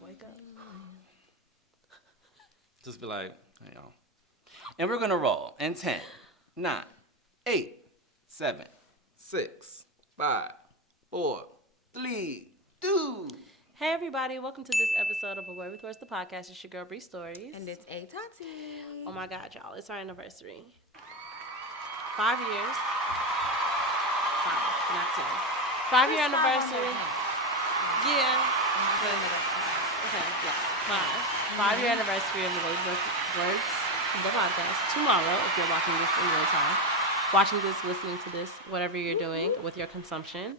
Wake up. Just be like, hey, y'all. And we're going to roll in 10, 9, 8, 7, 6, 5, 4, 3, 2. Hey everybody, welcome to this episode of A Word with Words, the podcast. It's your girl Bree Stories. And it's A Tati. Oh my God, y'all, it's our anniversary. 5 years. 5, not 10. 5-year anniversary. Yeah. Okay, yeah. 5-year anniversary of The Word with Words, the podcast. Tomorrow, if you're watching this in real time. Watching this, listening to this, whatever you're doing with your consumption.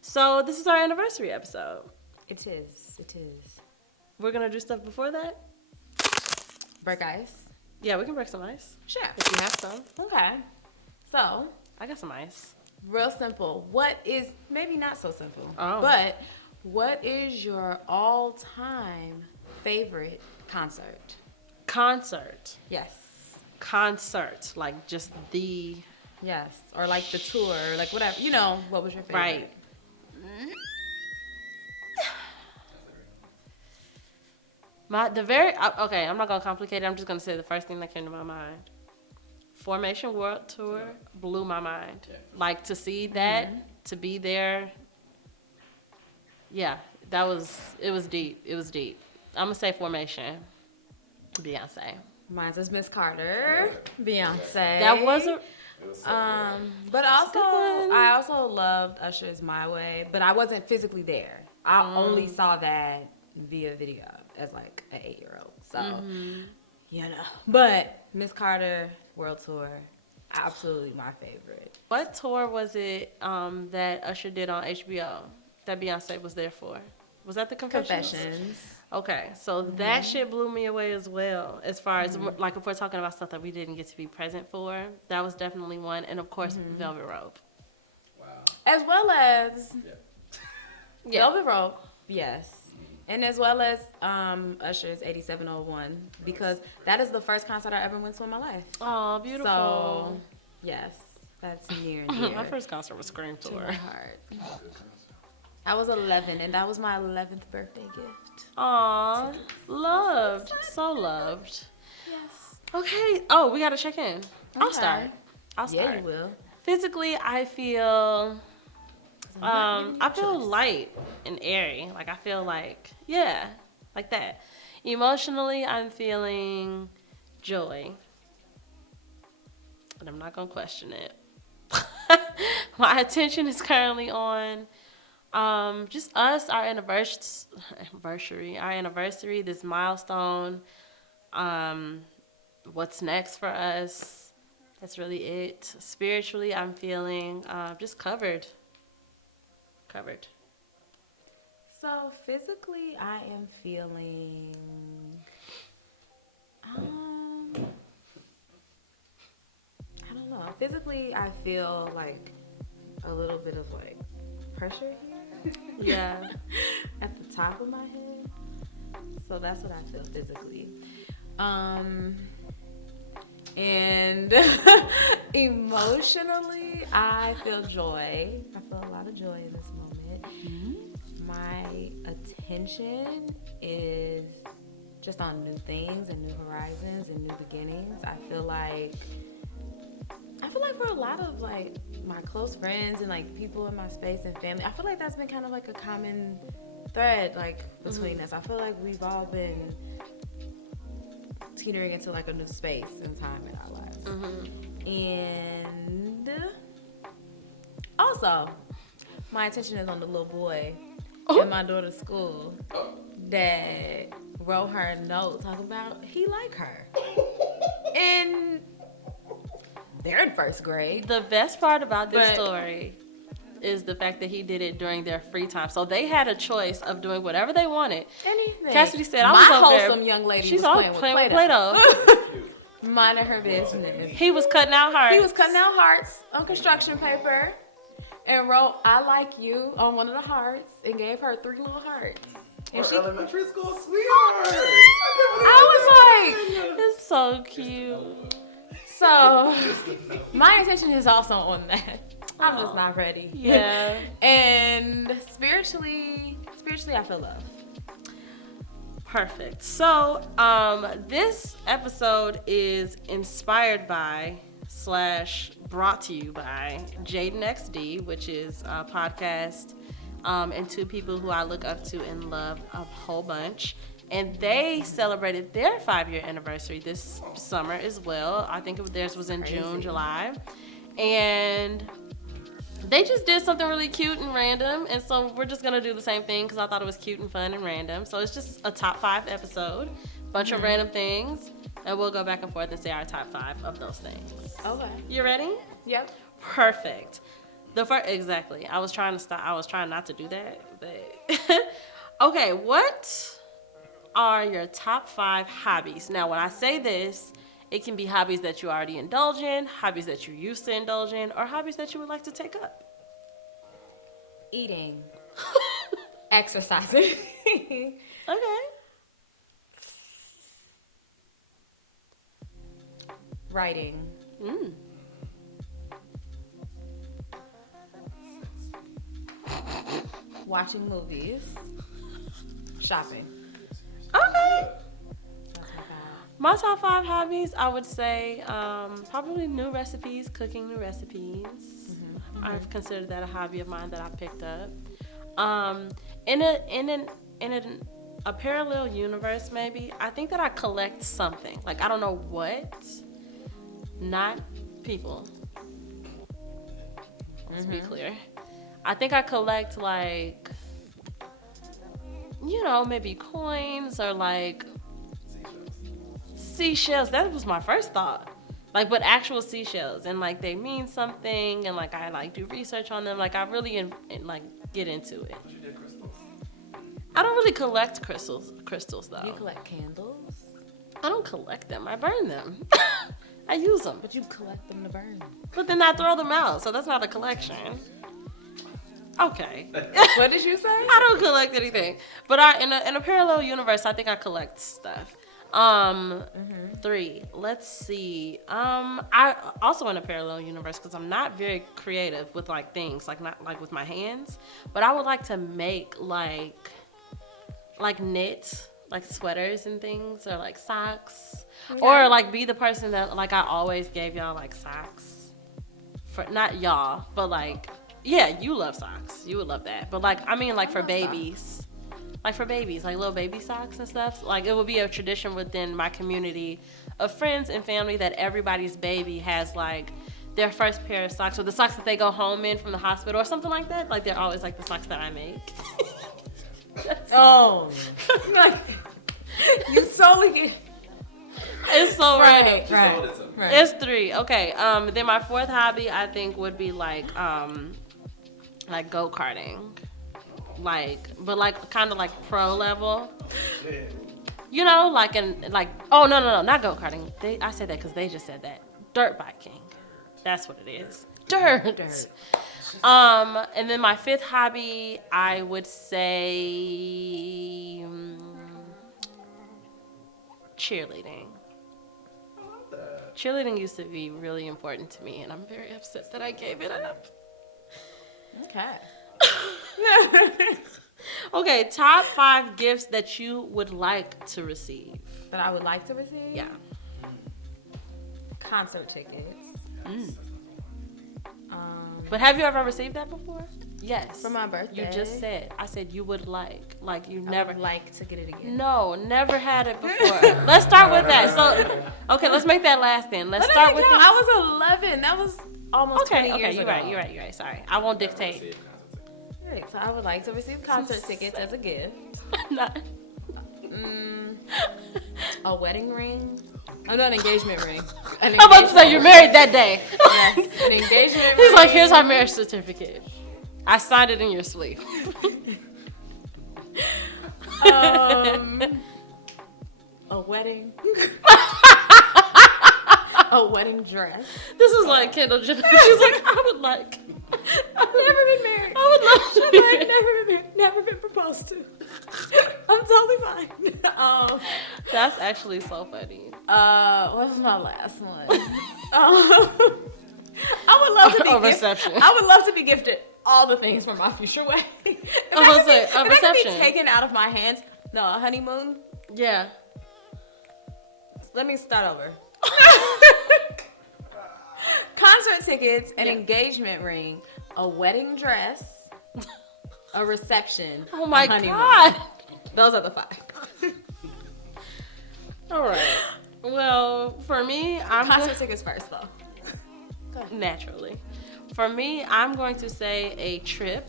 So this is our anniversary episode. It is. We're going to do stuff before that? Break ice. Yeah, we can break some ice. Sure. If you have some. Okay. So, I got some ice. real simple. What is, maybe not so simple, Oh. what is your all-time favorite concert? Concert. Yes. Concert. Like just the... Yes. Or like the tour, like whatever. You know, what was your favorite? Right. Okay, I'm not gonna complicate it. I'm just gonna say the first thing that came to my mind. Formation World Tour blew my mind. Like to see that, to be there. Yeah, it was deep. It was deep. I'm gonna say Formation. Beyonce. Mine's is Miss Carter. Beyonce. That was a... But also, good one. I also loved Usher's My Way, but I wasn't physically there. I only saw that via video as like an 8-year-old. So, you know. But Miss Carter World Tour, absolutely my favorite. What tour was it that Usher did on HBO that Beyonce was there for? Was that the Confessions? Okay, so that shit blew me away as well. As far as like if we're talking about stuff that we didn't get to be present for, that was definitely one. And of course, Velvet Rope. Wow. As well as Yeah. Velvet Rope, yes. And as well as Usher's 8701, because that is the first concert I ever went to in my life. Oh, beautiful. So, yes, that's near and dear My first concert was Scream to Tour. my heart. I was 11, and that was my 11th birthday gift. Aw, loved. So loved. Yes. Okay. Oh, we got to check in. I'll Okay. start. Yeah, you will. Physically, I feel... I feel light and airy. Like, I feel like, yeah, like that. Emotionally, I'm feeling joy. And I'm not going to question it. My attention is currently on just us, our anniversary, this milestone. What's next for us? That's really it. Spiritually, I'm feeling just covered. So physically, I am feeling, I don't know. Physically, I feel like a little bit of like pressure here. Yeah. At the top of my head. So that's what I feel physically. And emotionally, I feel joy. I feel a lot of joy in this moment. My attention is just on new things and new horizons and new beginnings. I feel like for a lot of like my close friends and like people in my space and family, I feel like that's been kind of like a common thread like between us. I feel like we've all been teetering into like a new space and time in our lives. And also, my attention is on the little boy at my daughter's school that wrote her a note talking about he like her. And they're in first grade. The best part about this story is the fact that he did it during their free time. So they had a choice of doing whatever they wanted. Anything. Cassidy said, I was over there. My wholesome young lady She's was all playing with Play-Doh. Minding her business. He was cutting out hearts. He was cutting out hearts on construction paper and wrote, I like you on one of the hearts and gave her 3 little hearts. And Our she, elementary school sweetheart. I was like, It's so cute. so my attention is also on that. I'm just not ready. Yeah. And spiritually, I feel love. Perfect. So, this episode is inspired by / brought to you by Jaden XD, which is a podcast and two people who I look up to and love a whole bunch. And they celebrated their 5-year anniversary this summer as well. I think theirs was in June, July. And they just did something really cute and random. And so we're just going to do the same thing because I thought it was cute and fun and random. So it's just a top 5 episode, bunch of random things. And we'll go back and forth and say our top 5 of those things. Okay. You ready? Yep. Perfect. Exactly. I was trying to stop. I was trying not to do that. But okay, what are your top 5 hobbies? Now, when I say this, it can be hobbies that you already indulge in, hobbies that you used to indulge in, or hobbies that you would like to take up. Eating. Exercising. Okay. Writing. Watching movies. Shopping. Okay. That's my 5. My top 5 hobbies, I would say, probably new recipes, cooking new recipes. I've considered that a hobby of mine that I picked up. In a parallel universe, maybe, I think that I collect something. Like, I don't know what. Not people. Let's be clear. I think I collect, like, maybe coins or, like, seashells. That was my first thought. Like, but actual seashells. And, like, they mean something. And, like, I, like, do research on them. Like, I really, get into it. I don't really collect crystals, though. You collect candles? I don't collect them. I burn them. I use them. But you collect them to burn. But then I throw them out, so that's not a collection. Okay. What did you say? I don't collect anything. But in a parallel universe, I think I collect stuff. 3. Let's see. I also in a parallel universe because I'm not very creative with like things, like not like with my hands. But I would like to make like knit like sweaters and things or like socks. Okay. Or like be the person that like I always gave y'all like socks. For not y'all, but like yeah, you love socks. You would love that. But like I mean like for babies. Socks. Like for babies, like little baby socks and stuff. Like it would be a tradition within my community of friends and family that everybody's baby has like their first pair of socks or the socks that they go home in from the hospital or something like that. Like they're always like the socks that I make. Oh. You solely get... It's so random. Right. It's 3. Okay. Then my 4th hobby I think would be like go-karting. But kind of like pro level. You know, oh no, not go-karting. I said that because they just said that. Dirt biking. That's what it is. Dirt. And then my 5th hobby, I would say cheerleading. Cheerleading used to be really important to me, and I'm very upset that I gave it up. Okay. Okay, top 5 gifts that you would like to receive. That I would like to receive? Yeah. Concert tickets. But have you ever received that before? Yes. For my birthday. You just said. I said you would like you I never. would like to get it again. No, never had it before. Let's start with that. So, okay, let's make that last then. Let's start with this. I was 11. That was almost 20 years ago. You're right. Sorry. I won't dictate. Right, so I would like to receive concert tickets as a gift. A wedding ring. Oh, no, an engagement ring. I'm about to say you're married that day. Yes, an engagement ring. He's like, here's our marriage certificate. I signed it in your sleeve. A wedding. A wedding dress. This is like Kendall Jenner. She's like, I've never been married. I would love to be I've never been married. Never been proposed to. I'm totally fine. That's actually so funny. What was my last one? I would love to be reception. I would love to be gifted all the things for my future wedding. If reception. that could be taken out of my hands. No, a honeymoon. Yeah. Let me start over. Concert tickets, an engagement ring, a wedding dress, a reception. Oh my a honeymoon. God. Those are the 5. All right. Well, for me, I'm Concert tickets first, though. naturally. For me, I'm going to say a trip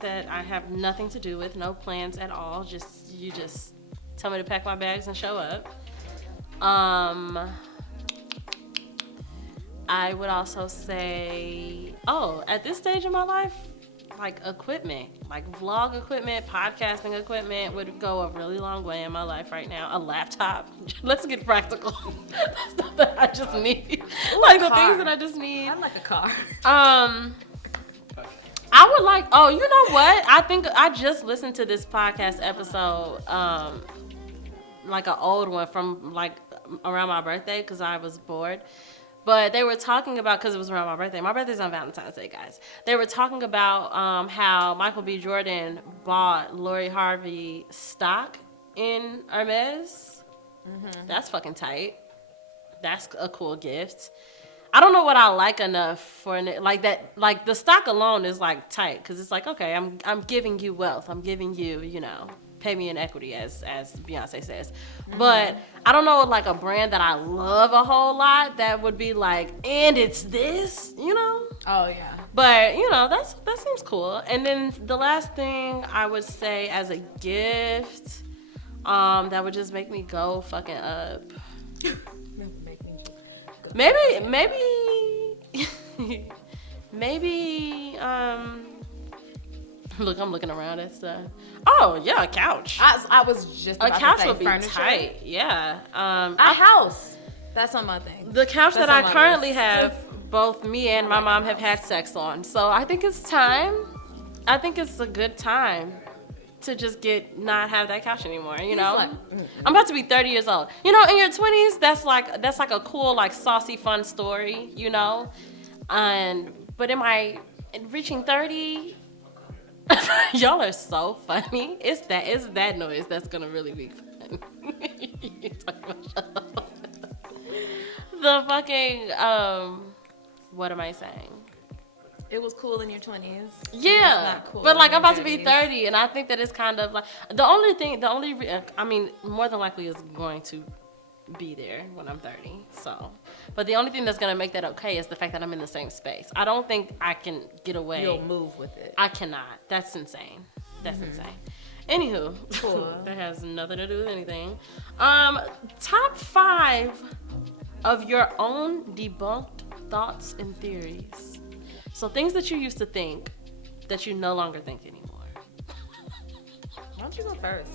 that I have nothing to do with, no plans at all. You just tell me to pack my bags and show up. I would also say, at this stage in my life, like equipment, like vlog equipment, podcasting equipment would go a really long way in my life right now. A laptop. Let's get practical. Stuff that I just need. Like the things that I just need. I'd like a car. I would like, you know what? I think I just listened to this podcast episode, like an old one from like around my birthday because I was bored. But they were talking about, because it was around my birthday. My birthday's on Valentine's Day, guys. They were talking about how Michael B. Jordan bought Lori Harvey stock in Hermes. Mm-hmm. That's fucking tight. That's a cool gift. I don't know what I like enough for like that. Like the stock alone is like tight because it's like, okay, I'm giving you wealth. I'm giving you, pay me in equity, as Beyonce says. Mm-hmm. But I don't know, like a brand that I love a whole lot that would be like, and it's this, Oh yeah. But that seems cool. And then the last thing I would say as a gift, that would just make me go fucking up. Maybe. Look, I'm looking around at stuff. Oh yeah, a couch. I was just about a couch to say would be furniture. tight. Yeah. A house. That's on my thing. The couch That's that I on my currently list. have, both me and my mom have had sex on. So I think it's time. I think it's a good time to just not have that couch anymore. I'm about to be 30 years old. In your 20s, that's like a cool, like saucy, fun story. But reaching 30. Y'all are so funny. It's that noise that's gonna really be fun. You talking about shut up. The fucking what am I saying? It was cool in your 20s. Yeah, not cool but like in I'm your about to be 30s. 30, and I think that it's kind of like more than likely is going to be there when I'm 30. So, but the only thing that's gonna make that okay is the fact that I'm in the same space. I don't think I can get away. You'll move with it. I cannot. That's insane. That's insane. Anywho, Cool. That has nothing to do with anything. Top 5 of your own debunked thoughts and theories. So things that you used to think that you no longer think anymore. Why don't you go first?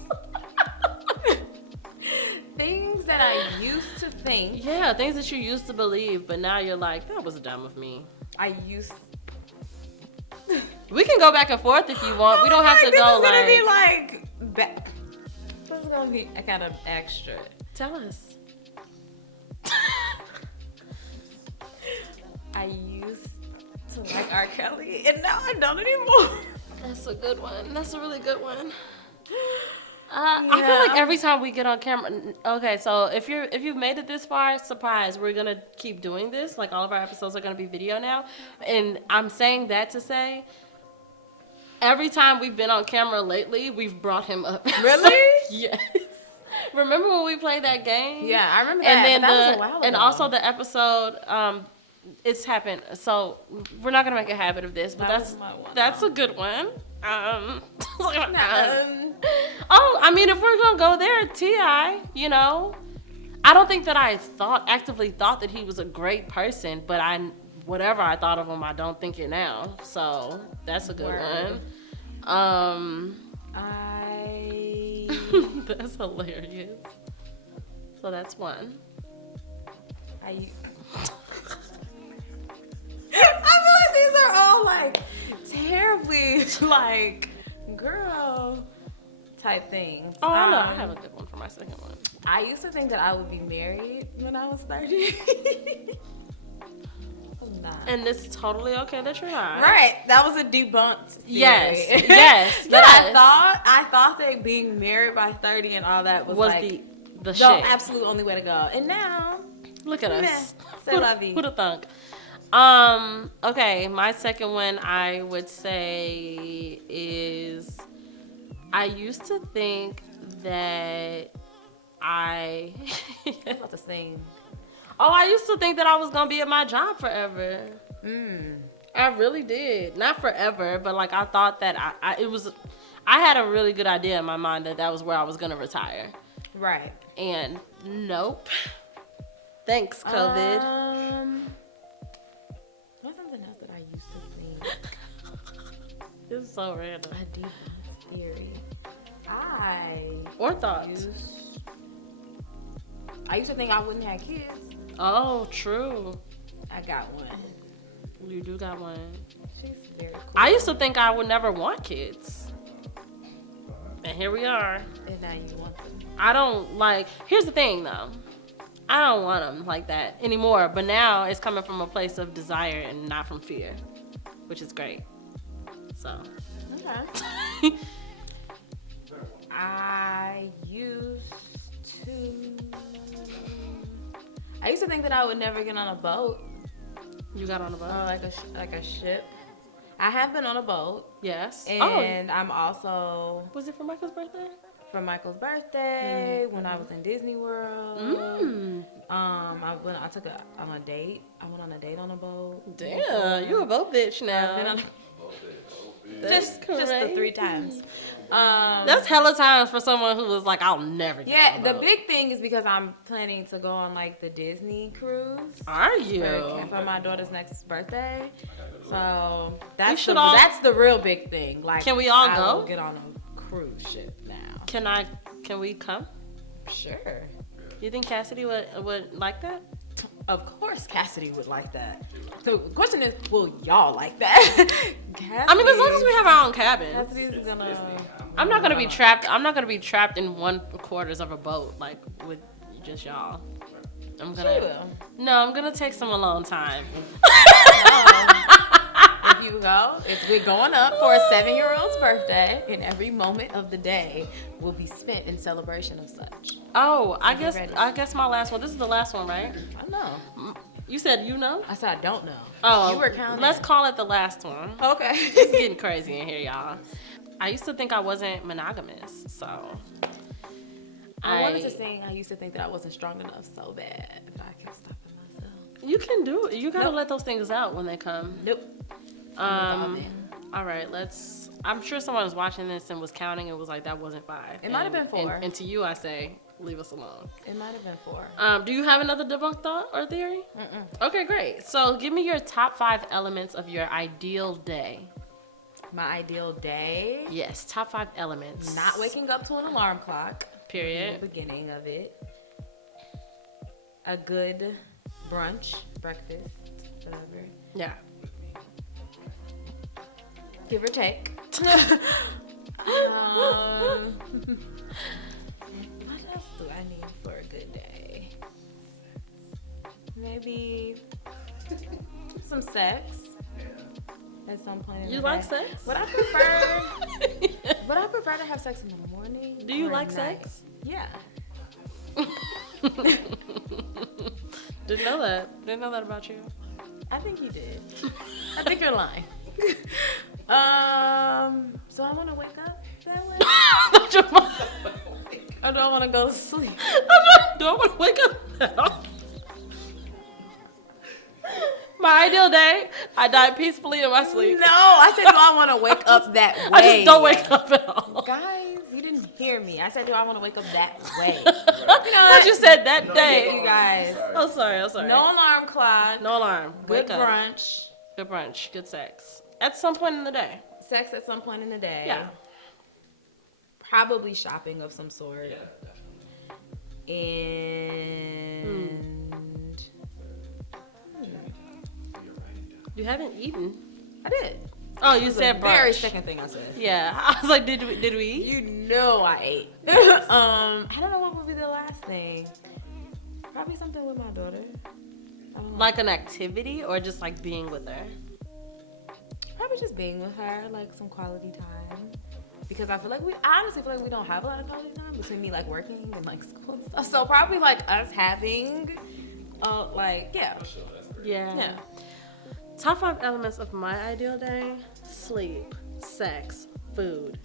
Things that I used to think. Yeah, things that you used to believe, but now you're like, that was dumb of me. We can go back and forth if you want. We don't have to go This is gonna be like. This is gonna be kind of extra. Tell us. I used to like R. Kelly, and now I don't anymore. That's a good one. That's a really good one. I feel like every time we get on camera, okay, so if you've made it this far, surprise, we're gonna keep doing this. Like all of our episodes are gonna be video now, and I'm saying that to say, every time we've been on camera lately, we've brought him up. Really? Yes. Remember when we played that game? Yeah, I remember that. And then but that was a while ago. and also the episode, it's happened. So we're not gonna make a habit of this, but that's a good one. I mean, if we're gonna go there, T.I., I don't think that I actively thought that he was a great person, but whatever I thought of him, I don't think it now. So that's a good one. That's hilarious. So that's one. I feel like these are all like terribly like girl type things. Oh, I know. I have a good one for my second one. I used to think that I would be married when I was 30. I'm not. And it's totally okay that you're not. Right. That was a debunked theory. Yes. Yes. But yes. I thought that being married by 30 and all that was like the the shit. absolute only way to go. And now, Look at meh, us. c'est la vie. Who'd have thunk? Okay, my second one I would say is I used to think that I was about to sing. I used to think that I was gonna be at my job forever. Mm. I really did. Not forever, but like I thought that I had a really good idea in my mind that that was where I was gonna retire. Right. And nope. Thanks, COVID. What's something else that I used to think? It's so random. A deep theory. Or thoughts. I used to think I wouldn't have kids. Oh, true. I got one. You do got one. She's very cool. I used to think I would never want kids. And here we are. And now you want them. I don't like, here's the thing though. I don't want them like that anymore. But now it's coming from a place of desire and not from fear, which is great. So. Okay. I used to think that I would never get on a boat. You got on a boat? Or like a ship. I have been on a boat. Yes. And I'm also Was it for Michael's birthday? for Michael's birthday, when I was in Disney World. I took on a date. I went on a date on a boat. Damn, you a boat bitch now. I've been on That's just the 3 times. That's hella times for someone who was like, I'll never get Yeah, on a the boat. big thing is because I'm planning to go on like the Disney cruise Are you? for my daughter's next birthday. So that's should that's the real big thing. Like, Can we all I go? will get on a cruise ship now. Can we come? Sure. You think Cassidy would like that? Of course, Cassidy would like that. The question is, will y'all like that? I mean, as long as we have our own cabins. Cassidy's gonna. I'm not gonna be trapped. I'm not gonna be trapped in 1/4 of a boat like with just y'all. I'm She gonna. will. No, I'm gonna take some alone time. If you go, we're going up for a 7-year-old's birthday, and every moment of the day will be spent in celebration of such. Oh, I get ready. guess my last one. This is the last one, right? I know. You said you know? I said I don't know. Oh, you were counting. Let's call it the last one. Okay. It's getting crazy in here, y'all. I used to think I wasn't monogamous, so. I wanted to sing. I used to think that I wasn't strong enough so bad, but I kept stopping myself. You can do it. You gotta Nope. let those things out when they come. Nope. All right, I'm sure someone was watching this and was counting and was like, that wasn't 5. It might have been 4. And to you, I say, leave us alone. It might have been 4. Do you have another debunked thought or theory? Mm-mm. Okay, great. So give me your top 5 elements of your ideal day. My ideal day. Yes, top 5 elements. Not waking up to an alarm clock. Period. The beginning of it. A good brunch, breakfast, whatever. Yeah. Give or take. What else do I need for a good day? Maybe some sex at some point in You the like day. sex? Would I prefer to have sex in the morning? Do you or like at night? sex? Yeah. Didn't know that. Didn't know that about you. I think you did. I think you're lying. So I want to wake up that way? Or do I want to go to sleep? Do I want to wake up now? My ideal day, I die peacefully in my sleep. No, I said, do I want to wake up that way? I just don't wake up at all. Guys, you didn't hear me. I said, do I want to wake up that way? You know what you said that day. You guys. I'm sorry. No alarm clock. No alarm. Good Wake up. brunch. Good brunch. Good sex. At some point in the day. Sex at some point in the day. Yeah. Probably shopping of some sort. And You haven't eaten. I did. Oh, you That was said the brunch. very second thing I said. Yeah. I was like, did we eat? You know I ate. I don't know what would be the last thing. Probably something with my daughter. Like an activity or just like being with her? Probably just being with her, like some quality time. Because I honestly feel like we don't have a lot of quality time between me like working and like school and stuff. So probably like us having, Yeah. Top 5 elements of my ideal day: sleep, sex, food,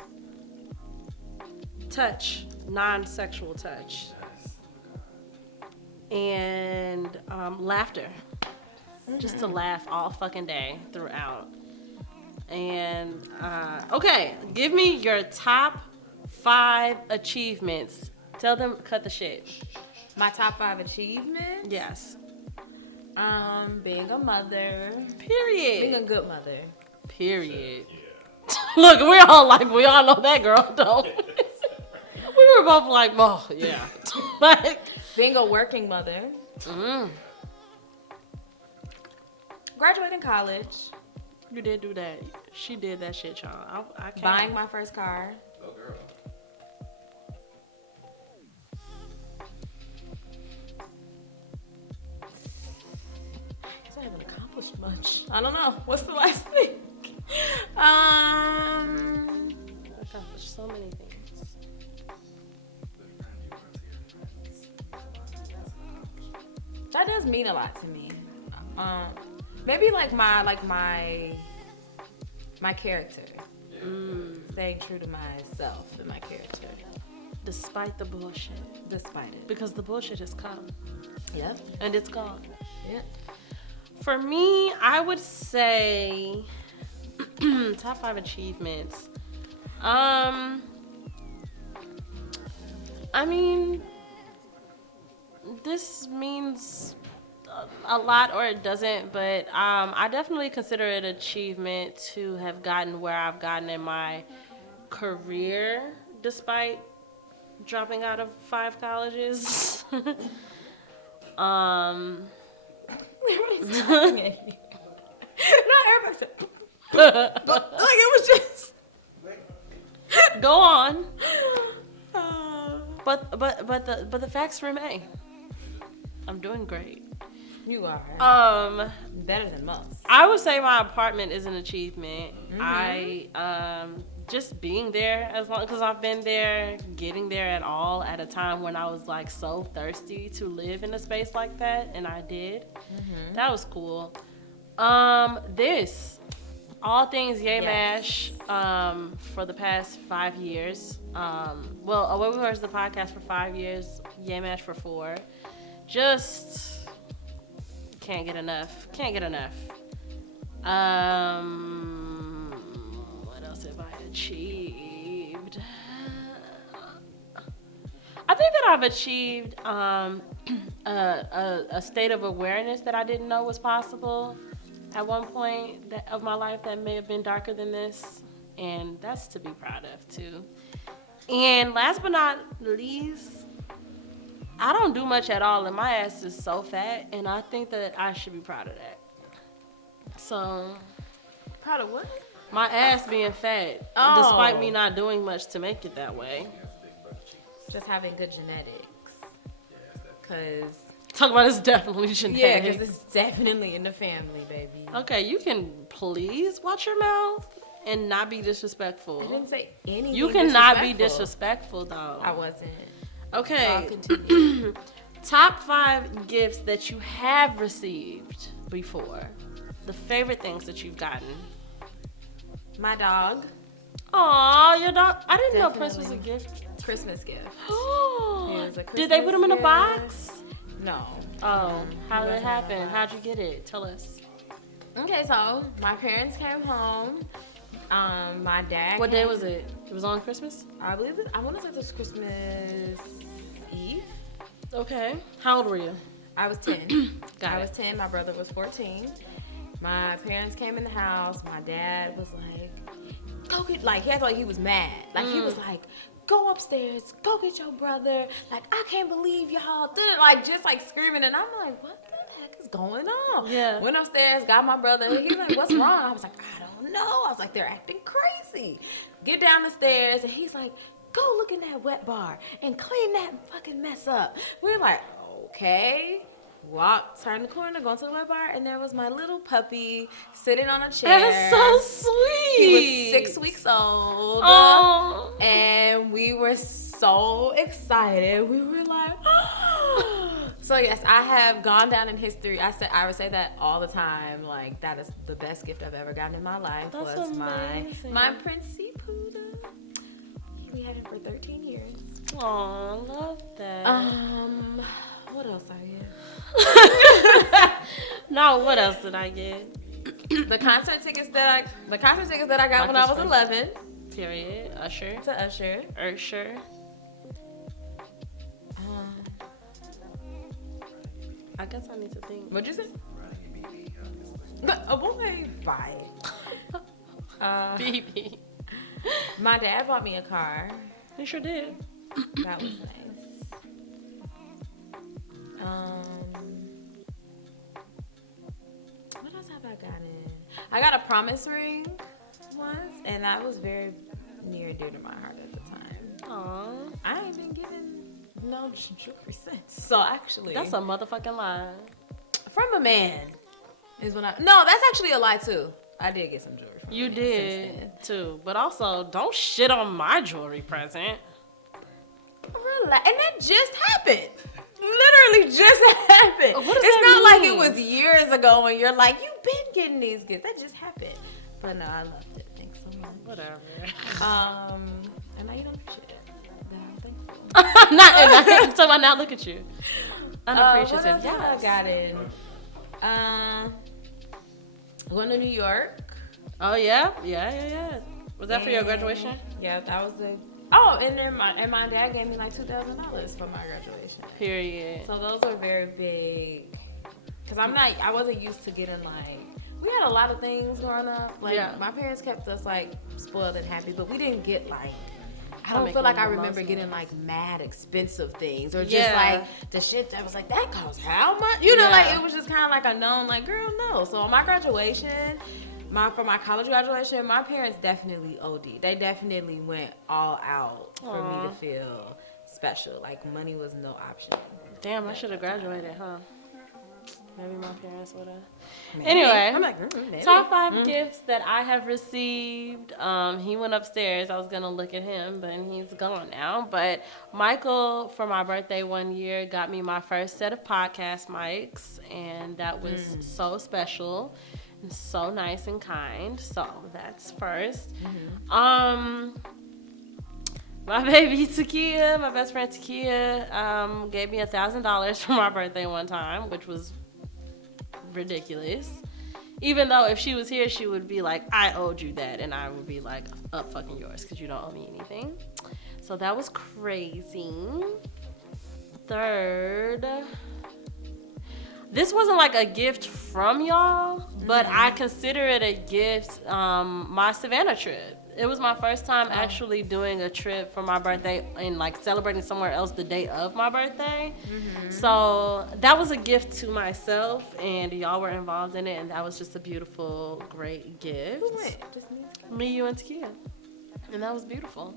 touch, non-sexual touch, and laughter. Just to laugh all fucking day throughout. And okay, give me your top 5 achievements. Tell them, cut the shit. My top 5 achievements. Yes. Being a mother. Period. Being a good mother. Period. Look, we all know that girl, though. We were both like, oh, yeah. Like, being a working mother. Graduating college. You did do that. She did that shit, y'all. I can't. Buying my first car. Oh, girl. I haven't accomplished much. I don't know. What's the last thing? Accomplished so many things. That does mean a lot to me. Maybe like my character. Staying true to myself and my character. Despite the bullshit. Despite it. Because the bullshit has come. Yep. And it's gone. Yep. For me, I would say top 5 achievements. I mean, this means a lot or it doesn't, but I definitely consider it an achievement to have gotten where I've gotten in my career despite dropping out of 5 colleges. Everybody's laughing at you. Not everybody said, like it was just. Go on. But the facts remain. I'm doing great. You are. Better than most. I would say my apartment is an achievement. I just being there as long because I've been there, getting there at all at a time when I was like so thirsty to live in a space like that, and I did. That was cool. This all things Yay Mash for the past 5 years. Well, Away We Heard the podcast for 5 years, Yay Mash for 4. Just can't get enough. Can't get enough. What else have I achieved? I think that I've achieved a state of awareness that I didn't know was possible at one point of my life that may have been darker than this, and that's to be proud of too. And last but not least, I don't do much at all, and my ass is so fat, and I think that I should be proud of that. So, Proud of what? my ass being fat, despite me not doing much to make it that way. Just having good genetics. Cause Talk about it's definitely genetic. yeah, because it's definitely in the family, baby. Okay, you can please watch your mouth and not be I disrespectful. didn't say anything. You cannot be disrespectful, though. I wasn't. Okay. So I'll continue. Top 5 gifts that you have received before. The favorite things that you've gotten. My dog. Aw, your dog. I didn't know Prince was a Definitely. gift. Christmas gift. Did was a they put him in a Christmas box? No. Oh, how did it wasn't in a happen? box. How'd you get it? Tell us. Okay, so my parents came home. My dad. What day was it? It was on Christmas? I believe I want to say it was Christmas Eve. Okay. How old were you? I was 10. Got I it. was 10. My brother was 14. My parents came in the house. My dad was like, go get, like, he acted like he was mad. Like, he was like, go upstairs, go get your brother. Like, I can't believe y'all did it. Like, just like screaming. And I'm like, what the heck is going on? Yeah. Went upstairs, got my brother. He was like, what's wrong? I was like, I don't know. I was like, they're acting crazy. Get down the stairs. And he's like, go look in that wet bar and clean that fucking mess up. We were like, okay. Turned the corner, going to the wet bar, and there was my little puppy sitting on a chair. That's so sweet. He was 6 weeks old. Oh. And we were so excited. We were like, So yes, I have gone down in history. I would say that all the time. Like, that is the best gift I've ever gotten in my life. That's was amazing. my Princey Poodle. We had him for 13 years. Oh, love that. What else I get? No, what else did I get? The concert tickets that I got when I was 11. Period. Usher. To Usher. Usher. I guess I need to think. What'd you say? A boy. Bye. BB. My dad bought me a car. He sure did. That was nice. What else have I gotten? I got a promise ring once, and that was very near and dear to my heart at the time. Aww. I ain't been getting no jewelry since. So actually, That's a motherfucking lie. from a man is when No, that's actually a lie too. I did get some jewelry from You a man since did then. too. But also, don't shit on my jewelry present. Relax. And that just happened. Literally just happened. What does It's that not like mean? it was years ago and you're like, you've been getting these gifts. That just happened. But no, I loved it. Thanks so much. Whatever. And now you don't appreciate it. But I'm thankful. So I now look at you. What Unappreciative. else have I got in? Going to New York. Oh yeah? Yeah. Was that for your graduation? Yeah, that was the. Oh, and then my dad gave me like $2,000 for my graduation. Period. So those are very big. Cause I wasn't used to getting like. We had a lot of things growing up. Like my parents kept us like spoiled and happy, but we didn't get like. I don't feel like I remember getting like mad expensive things or just like the shit that was like that costs how much? You know, like it was just kind of like a known like girl no. So on my graduation. For my college graduation, my parents definitely OD'd. They definitely went all out for me to feel special. Like, money was no option. Damn, I should have graduated, huh? Maybe my parents would have. Anyway, I'm like, maybe. top 5 gifts that I have received. He went upstairs. I was going to look at him, but he's gone now. But Michael, for my birthday one year, got me my first set of podcast mics, and that was so special. So nice and kind. So that's first. My baby Takia, my best friend Takia, gave me $1,000 for my birthday one time, which was ridiculous. Even though if she was here, she would be like, I owed you that. And I would be like, up fucking yours, because you don't owe me anything. So that was crazy. Third, this wasn't like a gift from y'all, but I consider it a gift. My Savannah trip. It was my first time actually doing a trip for my birthday and like celebrating somewhere else the day of my birthday. So that was a gift to myself, and y'all were involved in it, and that was just a beautiful, great gift. Who went? Just me, you, and Takia, and that was beautiful.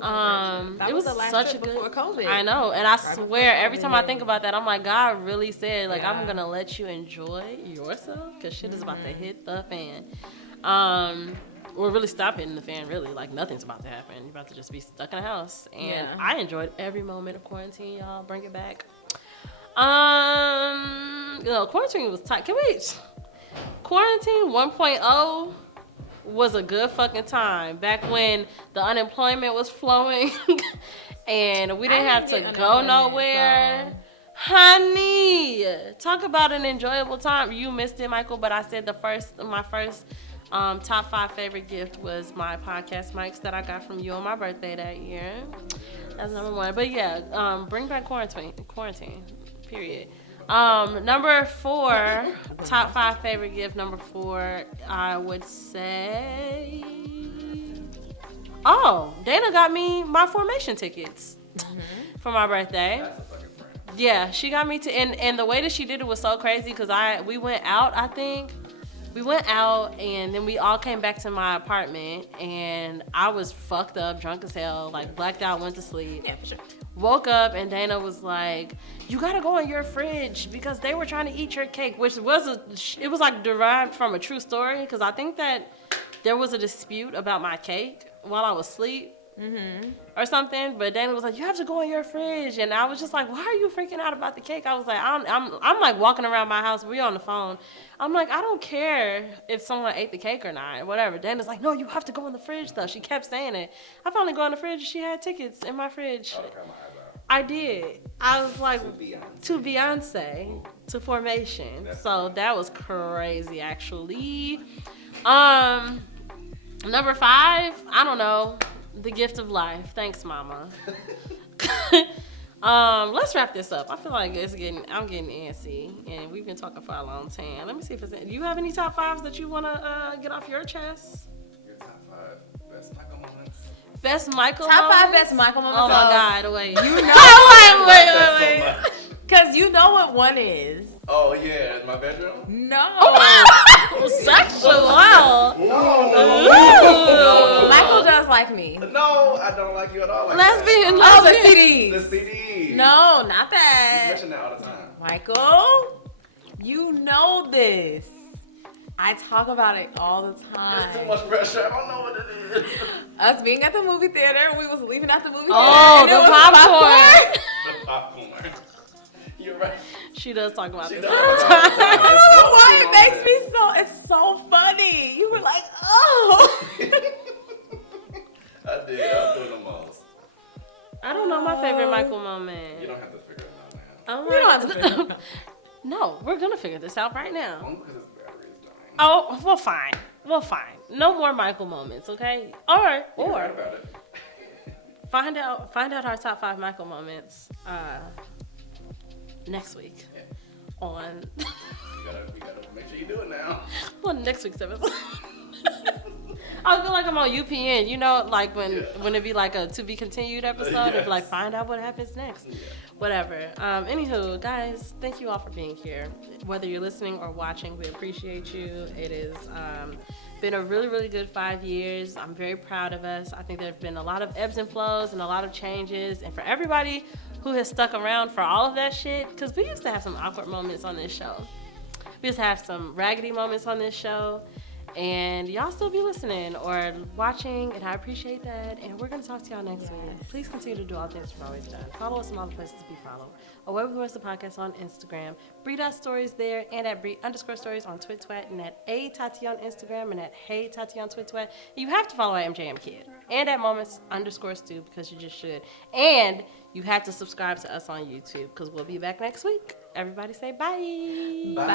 That it was the last such trip a good. before COVID. I know, and I swear every time I think about that, I'm like, God really said, like, I'm gonna let you enjoy yourself, cause shit is about to hit the fan. Or really stop hitting the fan. Really, like nothing's about to happen. You're about to just be stuck in a house, and I enjoyed every moment of quarantine. Y'all, bring it back. Quarantine was tight. Quarantine 1.0 was a good fucking time back when the unemployment was flowing and we didn't have to go nowhere. So. Honey, talk about an enjoyable time. You missed it, Michael, but I said my first top 5 favorite gift was my podcast mics that I got from you on my birthday that year. That's number 1. But yeah, bring back quarantine, period. Number 4, top 5 favorite gift. Number 4, I would say, Dana got me my formation tickets for my birthday. Yeah, she got me and the way that she did it was so crazy because we went out, I think. We went out, and then we all came back to my apartment, and I was fucked up, drunk as hell, like blacked out, went to sleep. Yeah, for sure. woke up and Dana was like, "You gotta go in your fridge because they were trying to eat your cake," which it was like derived from a true story because I think that there was a dispute about my cake while I was asleep. Or something, but Dana was like, "You have to go in your fridge," and I was just like, "Why are you freaking out about the cake?" I was like, I'm like walking around my house. We on the phone. I'm like, I don't care if someone ate the cake or not, whatever. Dana's like, "No, you have to go in the fridge though." She kept saying it. I finally go in the fridge and she had tickets in my fridge. I did. I was like, to Beyonce, to Formation. So that was crazy, actually. Number 5, I don't know. The gift of life. Thanks, Mama. Let's wrap this up. I feel like I'm getting antsy, and we've been talking for a long time. Let me see if do you have any top 5s that you want to get off your chest? Your top 5 best Michael moments. Best Michael Top moments? 5 best Michael moments. Oh my God! Wait. You know. wait. Because you know what one is. Oh yeah, in my bedroom. No. Sexual. Wow. No. Michael does like me. No, I don't like you at all. Like Lesbian. Oh, the Lesbian. CD. The CD. No, not You that. mention that all the time. Michael, you know this. I talk about it all the time. It's too much pressure. I don't know what it is. Us being at the movie theater, and we was leaving out the movie theater. Oh, and it the was popcorn. The popcorn. You're right. She does talk about She this does all the talk about time. it. I don't know why it makes me so. It's so funny. You were like, oh. I did. I'm doing the most. I don't know my favorite Michael moment. You don't have to figure it out now. Oh We don't have to figure it out. No, we're gonna figure this out right now. Only because his battery is dying. Oh, well, fine. Well, fine. No more Michael moments, okay? You're right Or about it. find out our top 5 Michael moments next week Yeah. on We gotta make sure you do it now. on next week's episode. I feel like I'm on UPN, you know, like when it be like a to be continued episode, it'd be like Yes. find out what happens next. Yeah. Whatever. Anywho, guys, thank you all for being here. Whether you're listening or watching, we appreciate you. It has been a really, really good 5 years. I'm very proud of us. I think there have been a lot of ebbs and flows and a lot of changes. And for everybody who has stuck around for all of that shit, because we used to have some awkward moments on this show. We used to have some raggedy moments on this show. And y'all still be listening or watching, and I appreciate that. And we're going to talk to y'all next week. Please continue to do all things you've always done. Follow us on all the places we follow. Away with the rest of the podcast on Instagram. Bree.stories there and at Bree_stories on TwitTwat and at A_Tati on Instagram and at Hey Tati on TwitTwat. You have to follow at MJM Kid and at Moments_Stu because you just should. And you have to subscribe to us on YouTube because we'll be back next week. Everybody say bye. Bye.